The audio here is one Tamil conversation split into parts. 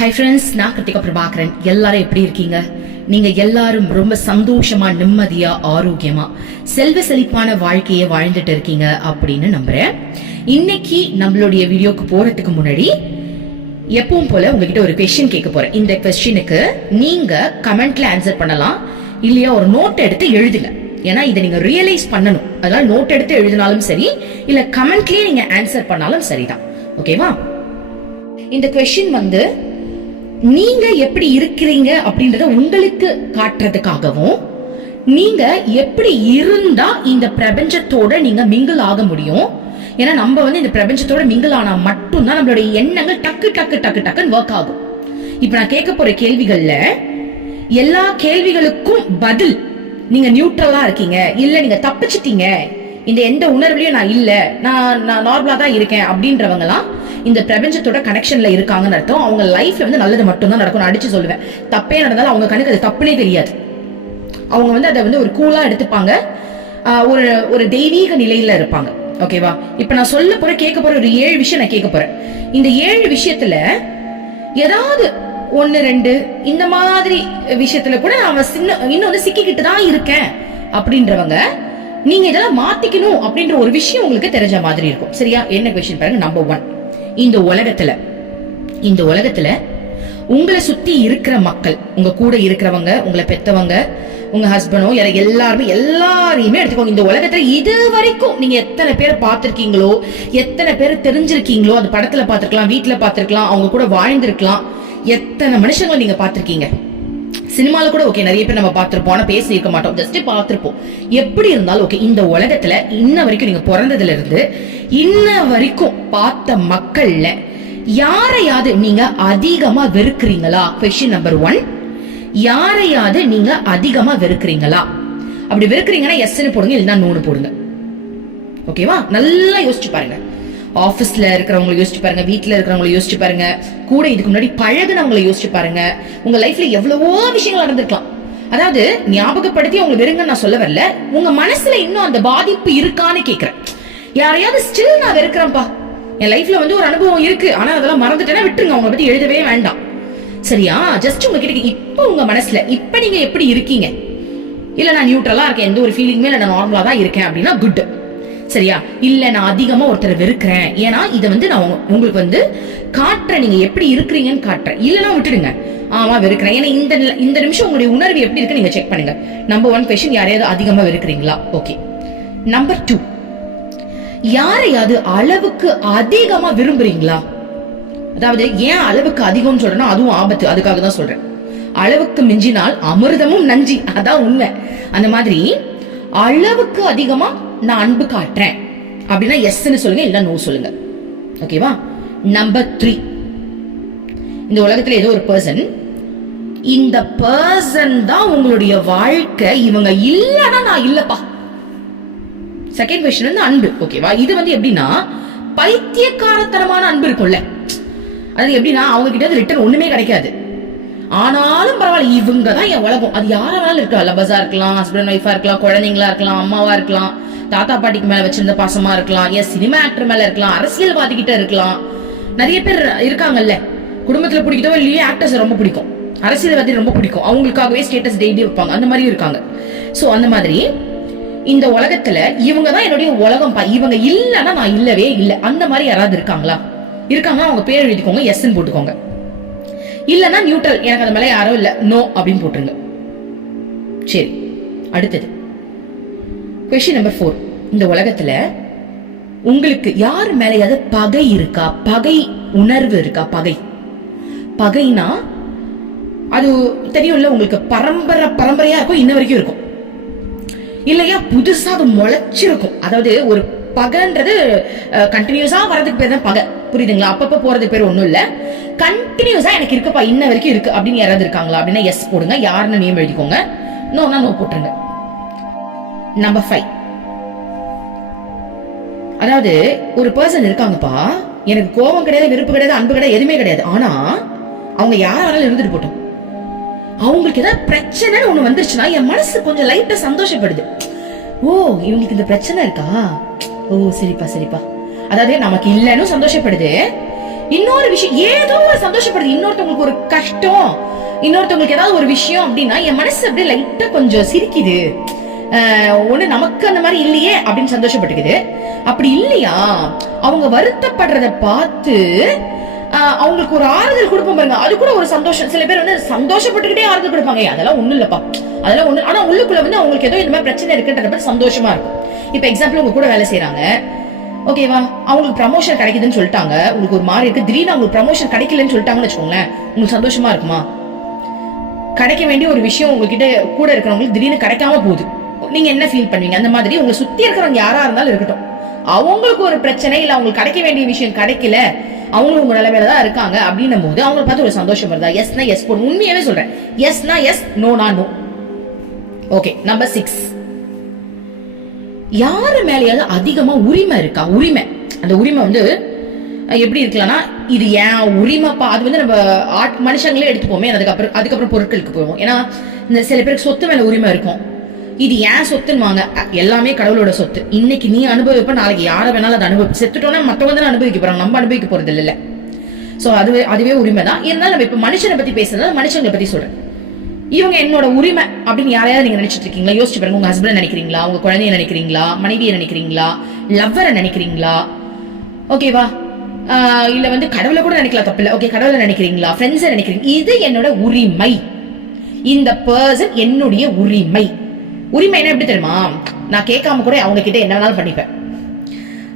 ஹை ஃப்ரெண்ட்ஸ் நான் கிருத்திகா பிரபாகரன். எல்லாரும் எப்படி இருக்கீங்க? நீங்க எல்லாரும் ரொம்ப சந்தோஷமா நிம்மதியா ஆரோக்கியமா செல்வ செழிப்பான வாழ்க்கையை வாழ்ந்துட்டு இருக்கீங்க அப்படின்னு நம்புறேன். இன்னைக்கு நம்மளுடைய வீடியோக்கு போறதுக்கு முன்னாடி எப்பவும் போல உங்ககிட்ட ஒரு கொஸ்டின் கேட்க போறேன். இந்த கொஸ்டினுக்கு நீங்க கமெண்ட்ல ஆன்சர் பண்ணலாம். இல்லையா ஒரு நோட் எடுத்து எழுதுங்க. ஏன்னா இதை நீங்க ரியலைஸ் பண்ணணும். அதனால நோட் எடுத்து எழுதினாலும் சரி இல்ல கமெண்ட்லயே நீங்க ஆன்சர் பண்ணாலும் சரிதான். ஓகேவா இந்த கொஸ்டின் வந்து நீங்க எப்படி இருக்கிறீங்க அப்படின்றத உங்களுக்கு காட்டுறதுக்காகவும் நீங்க எப்படி இருந்தா இந்த பிரபஞ்சத்தோட நீங்க மிங்கிள் ஆக முடியும்? ஏன்னா நம்ம வந்து இந்த பிரபஞ்சத்தோட மிங்கிள் ஆனா மட்டும்தான் நம்மளுடைய எண்ணங்கள் டக்கு டக்கு டக்கு டக்குன்னு ஒர்க் ஆகும். இப்ப நான் கேட்க போற கேள்விகள்ல எல்லா கேள்விகளுக்கும் பதில் நீங்க நியூட்ரலா இருக்கீங்க இல்ல நீங்க தப்பிச்சிட்டீங்க இந்த எந்த உணர்வுலயும் நான் இல்ல நான் நான் நார்மலா தான் இருக்கேன் அப்படின்றவங்கலாம் இந்த பிரபஞ்சத்தோட கனெக்ஷன்ல இருக்காங்கன்னு அர்த்தம். அவங்க லைஃப்ல வந்து நல்லது மட்டும்தான் நடக்கும் நான் அடிச்சு சொல்லுவேன். தப்பே நடந்தாலும் அவங்க கணக்கு அது தப்புனே தெரியாது. அவங்க வந்து அதை வந்து ஒரு கூலா எடுத்துப்பாங்க. ஒரு ஒரு தெய்வீக நிலையில இருப்பாங்க. ஓகேவா இப்ப நான் சொல்ல போற கேட்க போற ஒரு ஏழு விஷயம் நான் கேட்க போறேன். இந்த ஏழு விஷயத்துல ஏதாவது ஒன்னு ரெண்டு இந்த மாதிரி விஷயத்துல கூட நான் சின்ன இன்னும் வந்து சிக்கிக்கிட்டு தான் இருக்கேன் அப்படின்றவங்க நீங்க இதெல்லாம் மாத்திக்கணும் அப்படின்ற ஒரு விஷயம் உங்களுக்கு தெரிஞ்ச மாதிரி இருக்கும். சரியா? என்ன கொஸ்டின் பாருங்க? நம்பர் ஒன் இந்த உலகத்துல இந்த உலகத்துல உங்களை சுத்தி இருக்கிற மக்கள் உங்க கூட இருக்கிறவங்க உங்களை பெத்தவங்க உங்க ஹஸ்பண்டோ யார எல்லாருமே எல்லாரையுமே எடுத்துக்கோங்க. இந்த உலகத்துல இது வரைக்கும் நீங்க எத்தனை பேரை பார்த்திருக்கீங்களோ எத்தனை பேர் தெரிஞ்சிருக்கீங்களோ அந்த படத்துல பார்த்திருக்கலாம் வீட்டுல பார்த்திருக்கலாம் அவங்க கூட வாழ்ந்திருக்கலாம் எத்தனை மனுஷங்களை நீங்க பார்த்திருக்கீங்க? சினிமால கூட ஓகே நிறைய பேர் நம்ம பார்த்திருப்போம். ஆனா பேசி இருக்க மாட்டோம். ஜஸ்ட் பார்த்திருப்போம். எப்படி இருந்தாலும் ஓகே இந்த உலகத்துல இன்ன வரைக்கும் நீங்க பிறந்ததுல இருந்து இன்ன வரைக்கும் பார்த்த மக்கள்ல யாரையாவது நீங்க அதிகமா வெறுக்கிறீங்களா? கொஸ்டின் நம்பர் ஒன் யாரையாவது நீங்க அதிகமா வெறுக்கிறீங்களா? அப்படி வெறுக்கிறீங்கன்னா எஸ்ன்னு போடுங்க இல்லைன்னா நூனு போடுங்க. ஓகேவா நல்லா யோசிச்சு பாருங்க. ஆஃபீஸில் இருக்கிறவங்களை யோசிச்சு பாருங்க வீட்டில் இருக்கிறவங்களை யோசிச்சு பாருங்க கூட இதுக்கு முன்னாடி பழகுனவங்களை யோசிச்சு பாருங்க. உங்க லைஃப்ல எவ்வளவோ விஷயங்கள் நடந்திருக்கலாம். அதாவது ஞாபகப்படுத்தி அவங்க வெறுங்க நான் சொல்ல வரல. உங்க மனசுல இன்னும் அந்த பாதிப்பு இருக்கான்னு கேக்குறேன். யாரையாவது ஸ்டில் நான் வெறுக்கிறேன்ப்பா. என் லைஃப்ல வந்து ஒரு அனுபவம் இருக்கு. ஆனா அதெல்லாம் மறந்துட்டேன்னா விட்டுருங்க. அவங்கள பத்தி எழுதவே வேண்டாம். சரியா? ஜஸ்ட் உங்ககிட்ட இப்ப உங்க மனசுல இப்ப நீங்க எப்படி இருக்கீங்க? இல்ல நான் நியூட்ரலா இருக்கேன். எந்த ஒரு ஃபீலிங்குமே இல்ல நான் நார்மலா தான் இருக்கேன் அப்படின்னா குட் சரியா? இல்ல நான் அதிகமா ஒருத்தரை வெறுக்கிறேன். ஏன்னா இதை வந்து நான் உங்களுக்கு வந்து காட்டுறேன். நீங்க எப்படி இருக்கிறீங்கன்னு காட்டுறேன். இல்லைன்னா விட்டுடுங்க. ஆமா வெறுக்கிறேன். ஏன்னா இந்த இந்த நிமிஷம் உங்களுடைய உணர்வு எப்படி இருக்கு நீங்க செக் பண்ணுங்க. நம்பர் ஒன் கொஸ்டின் யாரையாவது அதிகமா வெறுக்கிறீங்களா? ஓகே நம்பர் டூ யாரையாவது அளவுக்கு அதிகமா விரும்புறீங்களா? அதாவது ஏன் அளவுக்கு அதிகம்னு சொல்றேன்னா அதுவும் ஆபத்து. அதுக்காக தான் சொல்றேன். அளவுக்கு மிஞ்சினால் அமிர்தமும் நஞ்சி. அதான் உண்மை. அந்த மாதிரி அளவுக்கு அதிகமா நான் அன்பு காட்டுறேன். அப்படின்னா எஸ்ன்னு சொல்லுங்க இல்லை நோ சொல்லுங்க. ஓகேவா நம்பர் த்ரீ இந்த உலகத்தில் ஏதோ ஒரு பர்சன் இந்த பர்சன் தான் உங்களுடைய வாழ்க்கை. இவங்க இல்லைன்னா நான் இல்லப்பா. செகண்ட் கொஸ்டின் வந்து அன்பு. ஓகேவா இது வந்து எப்படின்னா பைத்தியக்காரத்தனமான அன்பு இருக்கும்ல. அது எப்படின்னா அவங்க கிட்ட ரிட்டர்ன் ஒண்ணுமே கிடைக்காது. ஆனாலும் பரவாயில்ல இவங்க தான் என் உலகம். அது யாரா வேணாலும் இருக்கலாம் லபஸா இருக்கலாம் ஹஸ்பண்ட் ஒய்ஃபா இருக்கலாம் குழந்தைங்களா இருக்கலாம் அம்மாவா இருக்கலாம் தாத்தா பாட்டிக்கு மேல வச்சிருந்த பாசமா இருக்கலாம் ஏன் சினிமா ஆக்டர் மேல இருக்கலாம் அரசியல்வாதிகிட்ட இருக்கலாம். நிறைய பேர் இருக்காங்கல்ல. குடும்பத்துல பிடிக்கதோ இல்லையோ ஆக்டர்ஸ் ரொம்ப பிடிக்கும். அரசியல்வாதி ரொம்ப பிடிக்கும். அவங்களுக்காகவே ஸ்டேட்டஸ் டெய்லி வைப்பாங்க அந்த மாதிரி இருக்காங்க. சோ அந்த மாதிரி இந்த உலகத்துல இவங்க தான் என்னுடைய உலகம் இவங்க இல்லைன்னா நான் இல்லவே இல்லை. அந்த மாதிரி யாராவது இருக்காங்களா? இருக்காங்க அவங்க பேர் எழுதிக்கோங்க எஸ்ன்னு போட்டுக்கோங்க. இல்லைன்னா நியூட்ரல் எனக்கு அந்த மேலே யாரும் இல்லை. நோ அப்படின்னு போட்டுருங்க. சரி. அடுத்தது. கொஷின் நம்பர் ஃபோர் இந்த உலகத்துல உங்களுக்கு யார் மேலேயாவது பகை இருக்கா? பகை உணர்வு இருக்கா? பகை. பகைனா அது தெரியும்ல உங்களுக்கு பரம்பரை பரம்பரையா இருக்கும் இன்ன வரைக்கும் இருக்கும். இல்லையா புதுசா அது முளைச்சிருக்கும். அதாவது ஒரு பகைன்றது கண்டினியூஸா வரதுக்கு பேர் தான் பகை. புரியுதுங்களா? அப்பப்போ போறது பேர் ஒன்றும் இல்லை. கண்டினியூஸா எனக்கு இருக்குப்பா இன்ன வரைக்கும் இருக்கு அப்படின்னு யாராவது இருக்காங்களா? அப்படின்னா எஸ் போடுங்க. யாருன்னு நேம் எழுதிக்கோங்க. நோனா நோ போட்டுருங்க. நம்பர் ஃபைவ் அதாவது ஒரு பர்சன் இருக்காங்கப்பா எனக்கு கோபம் கிடையாது விருப்பம் கிடையாது அன்பு கிடையாது எதுவுமே கிடையாது. ஆனா அவங்க யாராலும் இருந்துட்டு போட்டோம். அவங்களுக்கு ஏதாவது பிரச்சனைன்னு ஒண்ணு வந்துருச்சுன்னா என் மனசு கொஞ்சம் லைட்டா சந்தோஷப்படுது. ஓ இவங்களுக்கு இந்த பிரச்சனை இருக்கா? ஓ சரிப்பா சரிப்பா. அதாவது நமக்கு இல்லைன்னு சந்தோஷப்படுது. இன்னொரு விஷயம் ஏதோ ஒரு சந்தோஷப்படுது. இன்னொருத்தவங்களுக்கு ஒரு கஷ்டம் இன்னொருத்தவங்களுக்கு ஏதாவது ஒரு விஷயம் அப்படின்னா என் மனசு அப்படியே லைட்டா கொஞ்சம் சிரிக்குது. ஒண்ணு நமக்கு அந்த மாதிரி இல்லையே அப்படின்னு சந்தோஷப்பட்டுக்குது. அப்படி இல்லையா? அவங்க வருத்தப்படுறத பார்த்து அவங்களுக்கு ஒரு ஆறுதல் கொடுப்போம் பாருங்க. அது கூட ஒரு சந்தோஷம். சில பேர் வந்து சந்தோஷப்பட்டுக்கிட்டே ஆறுதல் கொடுப்பாங்க. அதெல்லாம் ஒண்ணும் இல்லப்பா. அதெல்லாம் ஒண்ணு ஆனா உள்ளுக்குள்ள வந்து அவங்களுக்கு ஏதோ இந்த மாதிரி பிரச்சனை இருக்குன்றத பத்தி சந்தோஷமா இருக்கும். இப்ப எக்ஸாம்பிள் உங்க கூட வேலை செய்யறாங்க ஓகேவா அவங்களுக்கு ப்ரமோஷன் கிடைக்குதுன்னு சொல்லிட்டாங்க. உங்களுக்கு ஒரு மாதிரி இருக்கு. திடீர்னு அவங்களுக்கு ப்ரமோஷன் கிடைக்கலன்னு சொல்லிட்டாங்கன்னு வச்சுக்கோங்களேன் உங்களுக்கு சந்தோஷமா இருக்குமா? கிடைக்க வேண்டிய ஒரு விஷயம் உங்ககிட்ட கூட இருக்கிறவங்களுக்கு திடீர்னு கிடைக்காம போகுது. நீங்க என்ன ஃபீல் பண்ணுவீங்க? அந்த மாதிரி உங்களை சுத்தி இருக்கிறவங்க யாரா இருந்தாலும் இருக்கட்டும். அவங்களுக்கு ஒரு பிரச்சனை இல்ல அவங்களுக்கு கிடைக்க வேண்டிய விஷயம் கிடைக்கல அவங்களும் உங்க நிலைமையில தான் இருக்காங்க அப்படின்னும் போது அவங்களை பார்த்து ஒரு சந்தோஷம் வருதா? எஸ்னா எஸ் போடும் உண்மையாவே சொல்றேன். எஸ்னா எஸ் நோனா நோ ஓகே நம்பர் சிக்ஸ் யாரு மேலேயாவது அதிகமா உரிமை இருக்கா? உரிமை. அந்த உரிமை வந்து எப்படி இருக்கலாம்னா இது ஏன் உரிமைப்பா அது வந்து நம்ம ஆட் மனுஷங்களே எடுத்துப்போமே அதுக்கப்புறம் அதுக்கப்புறம் பொருட்களுக்கு போவோம். ஏன்னா இந்த சில பேருக்கு சொத்து மேல உரிமை இருக்கும். இது ஏன் சொத்துன்னு வாங்க எல்லாமே கடவுளோட சொத்து. இன்னைக்கு நீ அனுபவிப்ப நாளைக்கு யாரை வேணாலும் அதை அனுபவி செத்துட்டோன்னா மற்றவங்க தானே அனுபவிக்க போறாங்க. நம்ம அனுபவிக்க போறது இல்லை ஸோ அதுவே அதுவே உரிமை தான் இருந்தாலும் நம்ம இப்போ மனுஷனை பத்தி பேசுறதுனால மனுஷங்களை பத்தி சொல்றேன். இவங்க என்னோட உரிமை அப்படின்னு யாரையாவது நீங்க நினைச்சிட்டு இருக்கீங்களா? யோசிச்சு பாருங்க உங்க ஹஸ்பண்ட் நினைக்கிறீங்களா? உங்க குழந்தைய நினைக்கிறீங்களா? மனைவியை நினைக்கிறீங்களா? லவ்வரை நினைக்கிறீங்களா? ஓகேவா இல்ல வந்து கடவுளை கூட நினைக்கலாம் தப்பு இல்லை. ஓகே கடவுளை நினைக்கிறீங்களா? ஃப்ரெண்ட்ஸை நினைக்கிறீங்க. இது என்னோட உரிமை. இந்த பர்சன் என்னுடைய உரிமை. உரிமை என்ன எப்படி தெரியுமா? நான் கேட்காம கூட அவங்க கிட்ட என்ன வேணாலும் பண்ணிப்பேன்.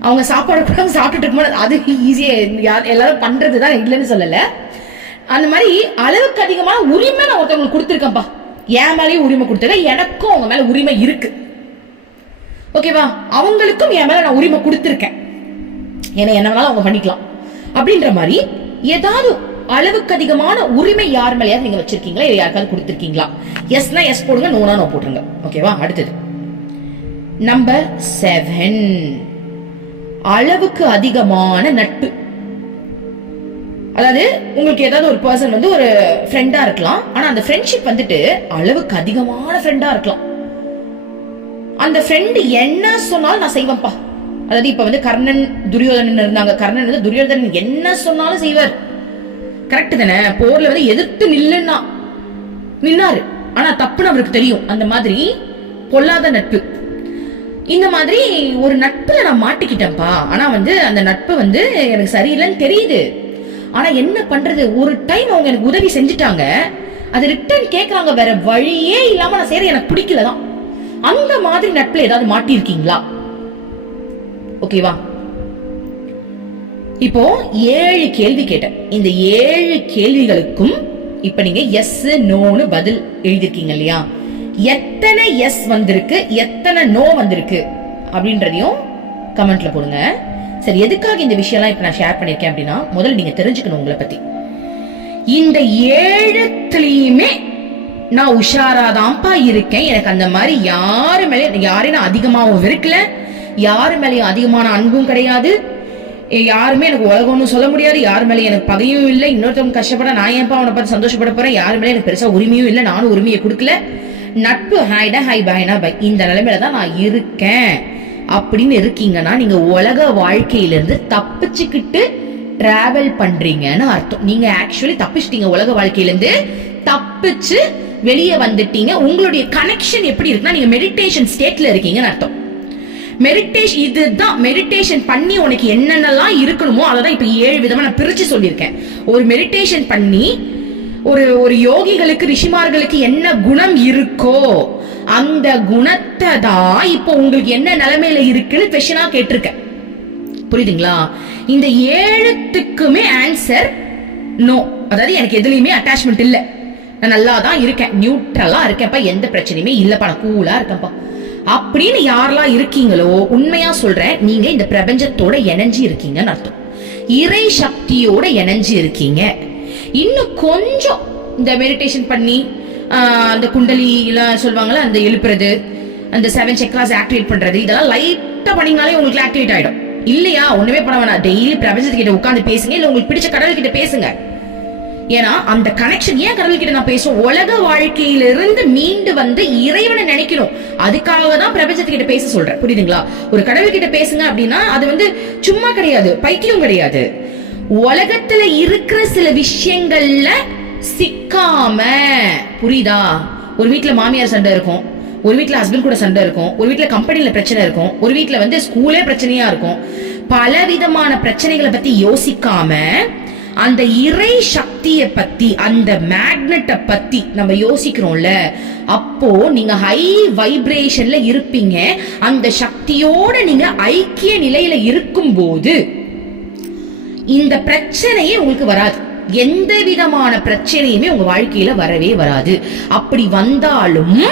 அவங்க சாப்பாடு கூட சாப்பிட்டுட்டு இருக்கும்போது அது ஈஸியா எல்லாரும் பண்றதுதான் இல்லைன்னு சொல்லலை. அந்த மாதிரி அளவுக்கு அதிகமான உரிமை நான் ஒருத்தவங்களுக்கு கொடுத்துருக்கேன்ப்பா. என் மேலேயும் உரிமை கொடுத்துருக்கேன் எனக்கும் அவங்க மேலே உரிமை இருக்கு. ஓகேவா? அவங்களுக்கும் என் மேலே நான் உரிமை கொடுத்துருக்கேன். ஏன்னா என்ன வேணாலும் அவங்க பண்ணிக்கலாம். அப்படின்ற மாதிரி ஏதாவது அளவுக்கு அதிகமான உரிமை யார் மேலேயாவது நீங்க வச்சிருக்கீங்களா? இல்லை யாருக்காவது கொடுத்துருக்கீங்களா? எஸ்னா எஸ் போடுங்க நோனா நோ போட்டுருங்க. ஓகேவா? அடுத்தது. நம்பர் செவன் அளவுக்கு அதிகமான நட்பு. அதாவது உங்களுக்கு ஏதாவது ஒரு பர்சன் வந்து ஒரு ஃப்ரெண்டா இருக்கலாம். ஆனா அந்த ஃப்ரெண்ட்ஷிப் வந்துட்டு அளவுக்கு அதிகமான ஃப்ரெண்டா இருக்கலாம். அந்த ஃப்ரெண்டு என்ன சொன்னாலும் நான் செய்வேன்ப்பா. அதாவது இப்ப வந்து கர்ணன் துரியோதனன் இருந்தாங்க. கர்ணன் வந்து துரியோதனன் என்ன சொன்னாலும் செய்வார். கரெக்ட் தானே? போர்ல வந்து எதிர்த்து நில்லுன்னா நின்னாரு. ஆனா தப்புன்னு அவருக்கு தெரியும். அந்த மாதிரி பொல்லாத நட்பு. இந்த மாதிரி ஒரு நட்புல நான் மாட்டிக்கிட்டேன்ப்பா. ஆனா வந்து அந்த நட்பு வந்து எனக்கு சரியில்லைன்னு தெரியுது. ஆனா என்ன பண்றது? ஒரு டைம் அவங்க எனக்கு உதவி செஞ்சுட்டாங்க. அது ரிட்டர்ன் கேட்கறாங்க வேற வழியே இல்லாம நான் செய்யறது எனக்கு பிடிக்கலதான் அந்த மாதிரி நட்புல ஏதாவது மாட்டியிருக்கீங்களா? ஓகேவா இப்போ ஏழு கேள்வி கேட்டேன். இந்த ஏழு கேள்விகளுக்கும் இப்ப நீங்க எஸ் நோன்னு பதில் எழுதிருக்கீங்க இல்லையா? எத்தனை எஸ் வந்திருக்கு? எத்தனை நோ வந்திருக்கு? அப்படின்றதையும் கமெண்ட்ல போடுங்க. சரி எதுக்காக இந்த விஷயம்லாம் இப்ப நான் ஷேர் பண்ணிருக்கேன் அப்படின்னா முதல்ல நீங்க தெரிஞ்சுக்கணும் உங்களை பத்தி. இந்த ஏழுத்துலயுமே நான் உஷாராதான்ப்பா இருக்கேன். எனக்கு அந்த மாதிரி யாரு மேலே யாரையும் நான் அதிகமாகவும் வெறுக்கல. யாரு மேலேயும் அதிகமான அன்பும் கிடையாது. யாருமே எனக்கு உலகம்னு சொல்ல முடியாது. யார் மேலே எனக்கு பகையும் இல்லை. இன்னொருத்தவங்க கஷ்டப்பட நான் ஏன்ப்பா அவனை பார்த்து சந்தோஷப்பட போறேன்? யார் மேலே எனக்கு பெருசா உரிமையும் இல்லை. நானும் உரிமையை கொடுக்கல. நட்பு ஹாய்டா ஹாய் பாய்னா பை இந்த நிலைமையில தான் நான் இருக்கேன். அப்படின்னு இருக்கீங்கன்னா நீங்க உலக வாழ்க்கையிலிருந்து தப்பிச்சுக்கிட்டு டிராவல் பண்றீங்கன்னு அர்த்தம். நீங்க ஆக்சுவலி தப்பிச்சிட்டீங்க உலக வாழ்க்கையிலேருந்து. தப்பிச்சு வெளியே வந்துட்டீங்க. உங்களுடைய கனெக்ஷன் எப்படி இருக்குன்னா நீங்க மெடிடேஷன் ஸ்டேட்ல இருக்கீங்கன்னு அர்த்தம். மெடிடேஷன் இதுதான் மெடிடேஷன் பண்ணி உனக்கு என்னென்னலாம் இருக்கணுமோ அதை தான் இப்போ ஏழு விதமாக நான் பிரித்து சொல்லியிருக்கேன். ஒரு மெடிடேஷன் பண்ணி ஒரு ஒரு யோகிகளுக்கு ரிஷிமார்களுக்கு என்ன குணம் இருக்கோ அந்த குணத்தை தான் இப்போ உங்களுக்கு என்ன நிலைமையில இருக்குன்னு கொஷனா கேட்டிருக்கேன் புரியுதுங்களா? இந்த ஏழுத்துக்குமே ஆன்சர் நோ அதாவது எனக்கு எதுலையுமே அட்டாச்மெண்ட் இல்லை. நான் நல்லா தான் இருக்கேன். நியூட்ரலா இருக்கேன்ப்பா. எந்த பிரச்சனையுமே இல்லப்பா. நான் கூலா இருக்கேன்ப்பா. அப்படின்னு யாரெல்லாம் இருக்கீங்களோ உண்மையா சொல்றேன் நீங்க இந்த பிரபஞ்சத்தோட இணைஞ்சு இருக்கீங்கன்னு அர்த்தம். இறை சக்தியோட இணைஞ்சு இருக்கீங்க. இன்னும் கொஞ்சம் இந்த மெடிடேஷன் பண்ணி அந்த குண்டலிலாம் எல்லாம் சொல்லுவாங்கல்ல அந்த எழுப்புறது அந்த செவன் செக்ராஸ் ஆக்டிவேட் பண்றது இதெல்லாம் லைட்டா பண்ணிங்கனாலே உங்களுக்கு ஆக்டிவேட் ஆயிடும். இல்லையா? ஒண்ணுமே பண்ண வேணாம். டெய்லி பிரபஞ்சத்துக்கிட்ட உட்காந்து பேசுங்க இல்ல உங்களுக்கு பிடிச்ச கடவுள் கிட்ட பேசுங்க. ஏன்னா அந்த கனெக்ஷன் ஏன் கடவுள் கிட்ட நான் பேசுவோம்? உலக வாழ்க்கையிலிருந்து மீண்டு வந்து இறைவனை நினைக்கணும். அதுக்காக தான் பிரபஞ்சத்துக்கிட்ட பேச சொல்றேன். புரியுதுங்களா? ஒரு கடவுள் கிட்ட பேசுங்க அப்படின்னா அது வந்து சும்மா கிடையாது பைத்தியம் கிடையாது. உலகத்துல இருக்கிற சில விஷயங்கள்ல சிக்காம. புரியுதா? ஒரு வீட்டில் மாமியார் சண்டை இருக்கும். ஒரு வீட்டில் ஹஸ்பண்ட் கூட சண்டை இருக்கும். ஒரு வீட்டில் கம்பெனில பிரச்சனை இருக்கும். ஒரு வீட்டில் வந்து ஸ்கூலே பிரச்சனையா இருக்கும். பல விதமான பிரச்சனைகளை பத்தி யோசிக்காம அந்த இறை சக்தியை பத்தி அந்த மேக்னெட்டை பத்தி நம்ம யோசிக்கிறோம்ல. அப்போ நீங்க ஹை வைப்ரேஷன்ல இருப்பீங்க. அந்த சக்தியோட நீங்க ஐக்கிய நிலையில இருக்கும்போது இந்த பிரச்சனையே உங்களுக்கு வராது. எந்த விதமான பிரச்சனையுமே உங்க வாழ்க்கையில வரவே வராது. அப்படி வந்தாலும்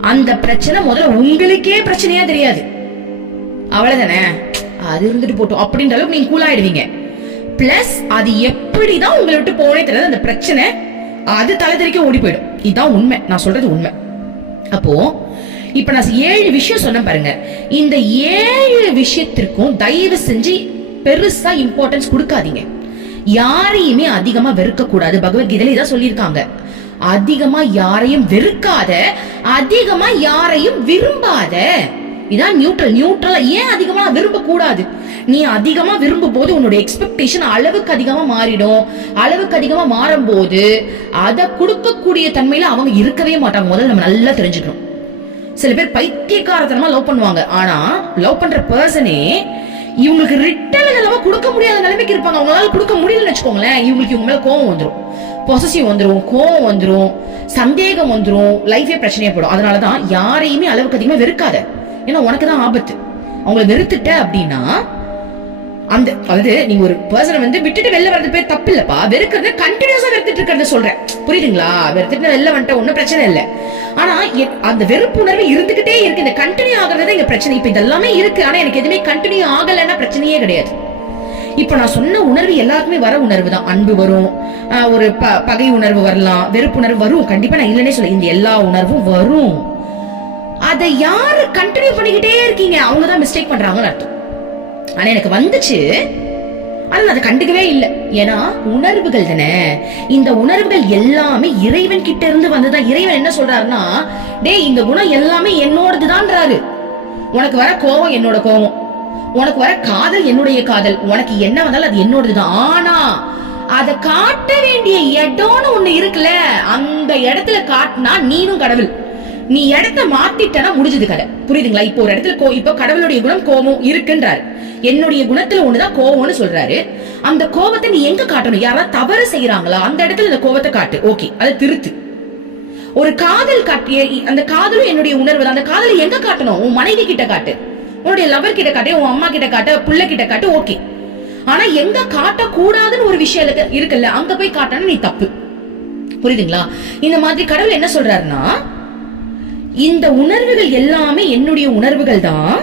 அந்த பிரச்சனை முதல்ல உங்களுக்கே பிரச்சனையா தெரியாது. அவ்வளவுதானே? அது இருந்துட்டு போட்டோம். அப்படின்ற அளவுக்கு நீங்க கூலாயிடுவீங்க பிளஸ் அது எப்படிதான் உங்களை விட்டு போனே தெரியாது. அந்த பிரச்சனை அது தலை தெறிக்க ஓடி போயிடும். இதுதான் உண்மை. நான் சொல்றது உண்மை. அப்போ இப்ப நான் ஏழு விஷயம் சொன்னேன் பாருங்க. இந்த ஏழு விஷயத்திற்கும் தயவு செஞ்சு பெருசா இம்பார்ட்டன்ஸ் கொடுக்காதீங்க. யாரையுமே அதிகமா வெறுக்க கூடாது பகவத்கீதையில இதான் சொல்லியிருக்காங்க. அதிகமா யாரையும் வெறுக்காத அதிகமா யாரையும் விரும்பாத இதான் நியூட்ரல் நியூட்ரலா ஏன் அதிகமா விரும்ப கூடாது நீ அதிகமா விரும்பும் போது உன்னோட எக்ஸ்பெக்டேஷன் அளவுக்கு அதிகமா மாறிடும். அளவுக்கு அதிகமா மாறும் போது அதை கொடுக்கக்கூடிய தன்மையில அவங்க இருக்கவே மாட்டாங்க. முதல்ல நம்ம நல்லா தெரிஞ்சுக்கணும். சில பேர் பைத்தியக்காரத்தனமா லவ் பண்ணுவாங்க. ஆனா லவ் பண்ற பர்சனே இவங்களுக்கு ரிட்டர்ன் அளவா கொடுக்க முடியாத நிலைமைக்கு இருப்பாங்க. அவங்களால கொடுக்க முடியலன்னு வச்சுக்கோங்களேன். இவங்களுக்கு இவங்க மேல கோவம் வந்துடும் பொசசிவ் வந்துடும் கோவம் வந்துடும் சந்தேகம் வந்துடும் லைஃபே பிரச்சனையா போடும் அதனாலதான் யாரையுமே அளவுக்கு அதிகமா வெறுக்காத. ஏன்னா உனக்கு தான் ஆபத்து. அவங்கள வெறுத்துட்ட அப்படின்னா அந்த அதாவது நீங்க ஒரு பர்சனை வந்து விட்டுட்டு வெளில வரது பேர் தப்பு இல்லப்பா வெறுக்கிறத கண்டினியூஸா வெறுத்துட்டு இருக்கிறத சொல்றேன். புரியுதுங்களா? வெறுத்துட்டு வெளில வந்துட்ட ஒண்ணும் பிரச்சனை இல்லை. ஆனா எ- அந்த வெறுப்பு உணர்வு இருந்துகிட்டே இருக்கு. இந்த கண்டினியூ ஆகிறது தான் இங்க பிரச்சனை. இப்ப இதெல்லாமே இருக்கு. ஆனா எனக்கு எதுவுமே கண்டினியூ ஆகலைன்னா பிரச்சனையே கிடையாது. இப்ப நான் சொன்ன உணர்வு எல்லாருக்குமே வர உணர்வு தான். அன்பு வரும். ஒரு ப- பகை உணர்வு வரலாம். வெறுப்பு உணர்வு வரும். கண்டிப்பா நான் இல்லைன்னே சொல்ல. இந்த எல்லா உணர்வும் வரும். அதை யாரு கண்டினியூ பண்ணிக்கிட்டே இருக்கீங்க? அவங்க தான் மிஸ்டேக் பண்றாங்கன்னு அர்த்தம். ஆனா எனக்கு வந்துச்சு. ஆனா அதை கண்டுக்கவே இல்லை. ஏன்னா உணர்வுகள் தானே. இந்த உணர்வுகள் எல்லாமே இறைவன் கிட்ட இருந்து வந்ததா? இறைவன் என்ன சொல்றாருன்னா டேய் இந்த குணம் எல்லாமே என்னோடதுதான்றாரு. உனக்கு வர கோபம் என்னோட கோபம். உனக்கு வர காதல் என்னுடைய காதல். உனக்கு என்ன வந்தாலும் அது என்னோடதுதான். ஆனா அதை காட்ட வேண்டிய இடம்னு ஒண்ணு இருக்குல்ல அந்த இடத்துல காட்டினா நீனும் கடவுள். நீ இடத்த மாத்திட்டனா முடிஞ்சது கதை. புரியுதுங்களா? இப்போ ஒரு இடத்துல கோ இப்போ கடவுளுடைய குணம் கோபம் இருக்குன்றாரு. என்னுடைய குணத்துல ஒண்ணுதான் கோவம்னு சொல்றாரு. அந்த கோபத்தை நீ எங்க காட்டணும்? யாராவது தவறு செய்யறாங்களா அந்த இடத்துல அந்த கோபத்தை காட்டு. ஓகே அதை திருத்து. ஒரு காதல் காட்டிய அந்த காதலும் என்னுடைய உணர்வு அந்த காதலை எங்க காட்டணும்? உன் மனைவி கிட்ட காட்டு. உன்னுடைய லவர் கிட்ட காட்டு உன் அம்மா கிட்ட காட்டு புள்ள கிட்ட காட்டு ஓகே. ஆனா எங்க காட்ட கூடாதுன்னு ஒரு விஷயம் இருக்குல்ல அங்க போய் காட்டணும் நீ தப்பு. புரியுதுங்களா? இந்த மாதிரி கடவுள் என்ன சொல்றாருன்னா இந்த உணர்வுகள் எல்லாமே என்னுடைய உணர்வுகள் தான்.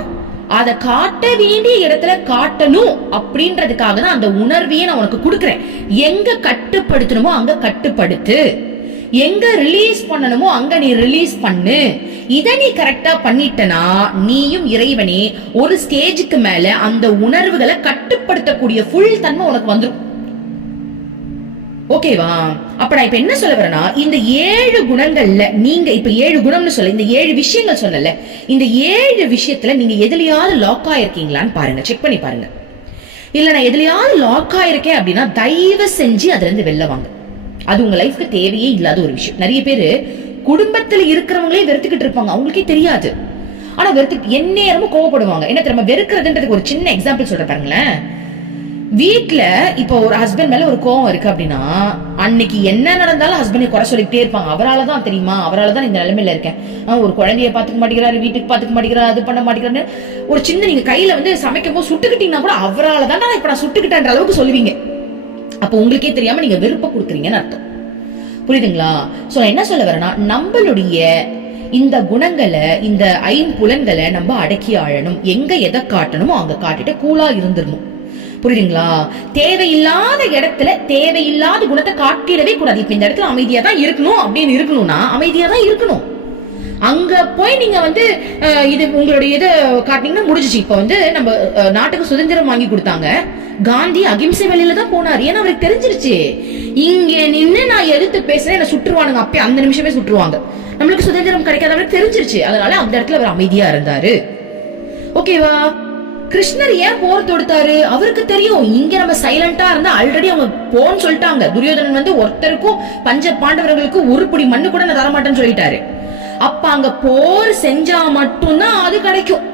அதை காட்ட வேண்டிய இடத்துல காட்டணும் அப்படின்றதுக்காக தான் அந்த உணர்வையே நான் உனக்கு கொடுக்குறேன். எங்க கட்டுப்படுத்தணுமோ அங்க கட்டுப்படுத்து. எங்க ரிலீஸ் பண்ணணுமோ அங்க நீ ரிலீஸ் பண்ணு. இதை நீ கரெக்டா பண்ணிட்டனா நீயும் இறைவனே ஒரு ஸ்டேஜுக்கு மேல அந்த உணர்வுகளை கட்டுப்படுத்தக்கூடிய ஃபுல் தன்மை உனக்கு வந்துடும் ஓகேவா? அப்ப நான் இப்ப என்ன சொல்ல வரேன்னா இந்த ஏழு குணங்கள்ல நீங்க இப்ப ஏழு குணம்னு சொல்ல இந்த ஏழு விஷயங்கள் சொன்னல இந்த ஏழு விஷயத்துல நீங்க எதுலயாவது லாக் ஆயிருக்கீங்களான்னு பாருங்க. செக் பண்ணி பாருங்க. இல்ல நான் எதுலயாவது லாக் ஆயிருக்கேன் அப்படின்னா தயவு செஞ்சு அதுல இருந்து வெளில வாங்க. அது உங்க லைஃப்க்கு தேவையே இல்லாத ஒரு விஷயம். நிறைய பேரு குடும்பத்துல இருக்கிறவங்களே வெறுத்துக்கிட்டு இருப்பாங்க. அவங்களுக்கே தெரியாது. ஆனா வெறுத்து எந்நேரமும் கோவப்படுவாங்க. என்ன தெரியுமா? வெறுக்கிறதுன்றதுக்கு ஒரு சின்ன எக்ஸாம்பிள் சொல்ற பாருங்களேன். வீட்டுல இப்போ ஒரு ஹஸ்பண்ட் மேல ஒரு கோவம் இருக்கு அப்படின்னா அன்னைக்கு என்ன நடந்தாலும் ஹஸ்பண்டை குறை சொல்லிக்கிட்டே இருப்பாங்க. அவரால் தான் தெரியுமா? அவரால் தான் இந்த நிலைமையில இருக்கேன். ஒரு குழந்தைய பாத்துக்க மாட்டேங்கிறாரு வீட்டுக்கு பாத்துக்க மாட்டேங்கிறாரு அது பண்ண மாட்டேங்கிறாரு ஒரு சின்ன நீங்க கையில வந்து சமைக்கும் போது சுட்டுக்கிட்டீங்கன்னா கூட அவரால் தான் நான் இப்ப நான் சுட்டுக்கிட்டேன்ற அளவுக்கு சொல்லுவீங்க. அப்போ உங்களுக்கே தெரியாம நீங்க விருப்பம் கொடுக்குறீங்கன்னு அர்த்தம். புரியுதுங்களா? சோ நான் என்ன சொல்ல வரேன்னா நம்மளுடைய இந்த குணங்களை இந்த ஐம்புலன்களை நம்ம அடக்கி ஆழணும் எங்க எதை காட்டணுமோ அங்க காட்டிட்டு கூலா இருந்துடணும் புரியுதுங்களா? தேவையில்லாத இடத்துல தேவையில்லாத குணத்தை காட்டிடவே கூடாது. இப்ப இந்த இடத்துல அமைதியா தான் இருக்கணும் அப்படின்னு இருக்கணும்னா அமைதியா தான் இருக்கணும். அங்க போய் நீங்க வந்து இது உங்களுடைய இதை காட்டினீங்கன்னா முடிஞ்சிச்சு. இப்ப வந்து நம்ம நாட்டுக்கு சுதந்திரம் வாங்கி கொடுத்தாங்க. காந்தி அகிம்சை வழியில தான் போனார். ஏன்னா அவருக்கு தெரிஞ்சிருச்சு. இங்க நின்று நான் எதிர்த்து பேசுறேன் என்ன சுட்டுருவானுங்க அப்பயே அந்த நிமிஷமே சுட்டுருவாங்க நம்மளுக்கு சுதந்திரம் கிடைக்காத அவருக்கு தெரிஞ்சிருச்சு. அதனால அந்த இடத்துல அவர் அமைதியா இருந்தாரு. ஓகேவா? கிருஷ்ணர் ஏன் போர் தொடுத்தாரு? அவருக்கு தெரியும். இங்க நம்ம சைலண்டா இருந்தா ஆல்ரெடி அவங்க போன்னு சொல்லிட்டாங்க. துரியோதனன் வந்து ஒருத்தருக்கும் பஞ்ச பாண்டவர்களுக்கும் ஒரு மண்ணு கூட நான் தரமாட்டேன்னு சொல்லிட்டாரு. அப்ப அங்க போர் செஞ்சா மட்டும்தான் அது கிடைக்கும்.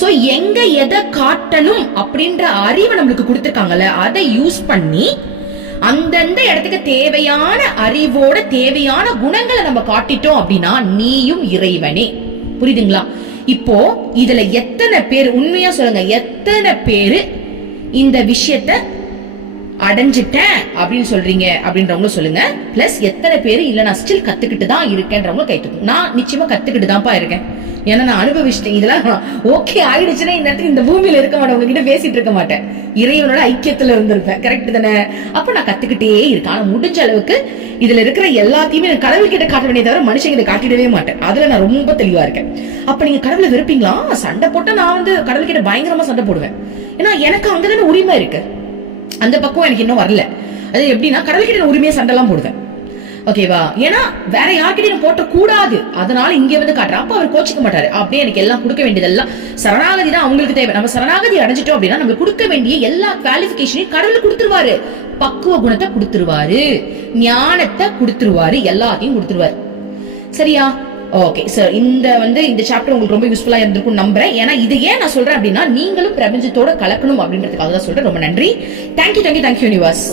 சோ எங்க எதை காட்டணும் அப்படின்ற அறிவை நம்மளுக்கு கொடுத்துருக்காங்கல்ல அதை யூஸ் பண்ணி அந்தந்த இடத்துக்கு தேவையான அறிவோட தேவையான குணங்களை நம்ம காட்டிட்டோம் அப்படின்னா நீயும் இறைவனே. புரியுதுங்களா? இப்போ இதுல எத்தனை பேர் உண்மையா சொல்லுங்க எத்தனை பேரு இந்த விஷயத்த அடைஞ்சிட்டேன் அப்படின்னு சொல்றீங்க அப்படின்றவங்க சொல்லுங்க. பிளஸ் எத்தனை பேர் இல்ல நான் ஸ்டில் கத்துக்கிட்டு தான் இருக்கேன்றவங்க கைத்துக்கும் நான் நிச்சயமா கத்துக்கிட்டு தான்ப்பா இருக்கேன். ஏன்னா நான் அனுபவிச்சிட்டேன். இதெல்லாம் ஓகே ஆயிடுச்சுன்னா இந்த இடத்துல இந்த பூமியில இருக்க மாட்டேன். உங்ககிட்ட பேசிட்டு இருக்க மாட்டேன். இறைவனோட ஐக்கியத்துல இருந்திருப்பேன். கரெக்ட் தானே? அப்ப நான் கத்துக்கிட்டே இருக்கேன். ஆனா முடிஞ்ச அளவுக்கு இதுல இருக்கிற எல்லாத்தையுமே நான் கடவுள் கிட்ட காட்ட வேண்டிய தவிர மனுஷங்க காட்டிடவே மாட்டேன். அதுல நான் ரொம்ப தெளிவா இருக்கேன். அப்ப நீங்க கடவுளை வெறுப்பீங்களா? சண்டை போட்டா நான் வந்து கடவுள் கிட்ட பயங்கரமா சண்டை போடுவேன். ஏன்னா எனக்கு அங்கதானே உரிமை இருக்கு. அந்த பக்கம் எனக்கு இன்னும் வரல. அது எப்படின்னா கடவுள்கிட்ட நான் உரிமையாக சண்டைலாம் போடுவேன். ஓகேவா ஏன்னா வேற யார்கிட்டயும் போட்டக்கூடாது. அதனால இங்க வந்து காட்டுறேன். அப்ப அவர் கோச்சிக்க மாட்டாரு. அப்படியே எனக்கு எல்லாம் கொடுக்க வேண்டியதெல்லாம் சரணாகதி தான் அவங்களுக்கு தேவை. நம்ம சரணாகதி அடைஞ்சிட்டோம் அப்படின்னா நம்ம கொடுக்க வேண்டிய எல்லா குவாலிபிகேஷனையும் கடவுள் கொடுத்துருவாரு. பக்குவ குணத்தை கொடுத்துருவாரு. ஞானத்தை கொடுத்துருவாரு. எல்லாத்தையும் கொடுத்துருவாரு. சரியா? ஓகே சார் இந்த வந்து இந்த சாப்டர் உங்களுக்கு ரொம்ப யூஸ்ஃபுல்லாக இருந்திருக்கும் நம்புறேன். ஏன்னா இது ஏன் நான் சொல்றேன் அப்படின்னா நீங்களும் பிரபஞ்சத்தோட கலக்கணும் அப்படின்றதுக்காக தான் சொல்றேன். ரொம்ப நன்றி. Thank you thank you thank you universe